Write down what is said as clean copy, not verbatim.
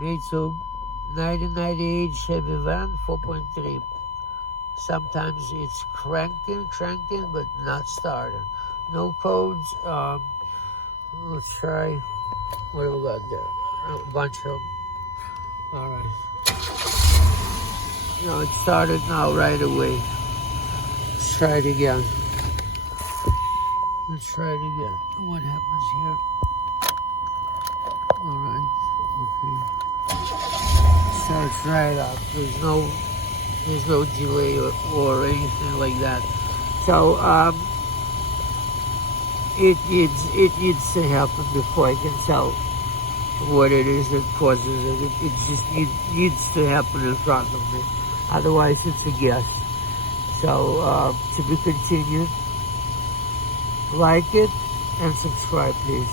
YouTube 1998 Chevy van 4.3. Sometimes it's cranking, but not starting. No codes. Let's try. What do we got there? A bunch of. All right. It started now right away. Let's try it again. Let's try it again. What happens here? All right. Okay. Starts right up. There's no delay or anything like that. So it needs to happen before I can tell what it is that causes it. It just needs to happen in front of me. Otherwise, it's a guess. So to be continued. Like it and subscribe, please.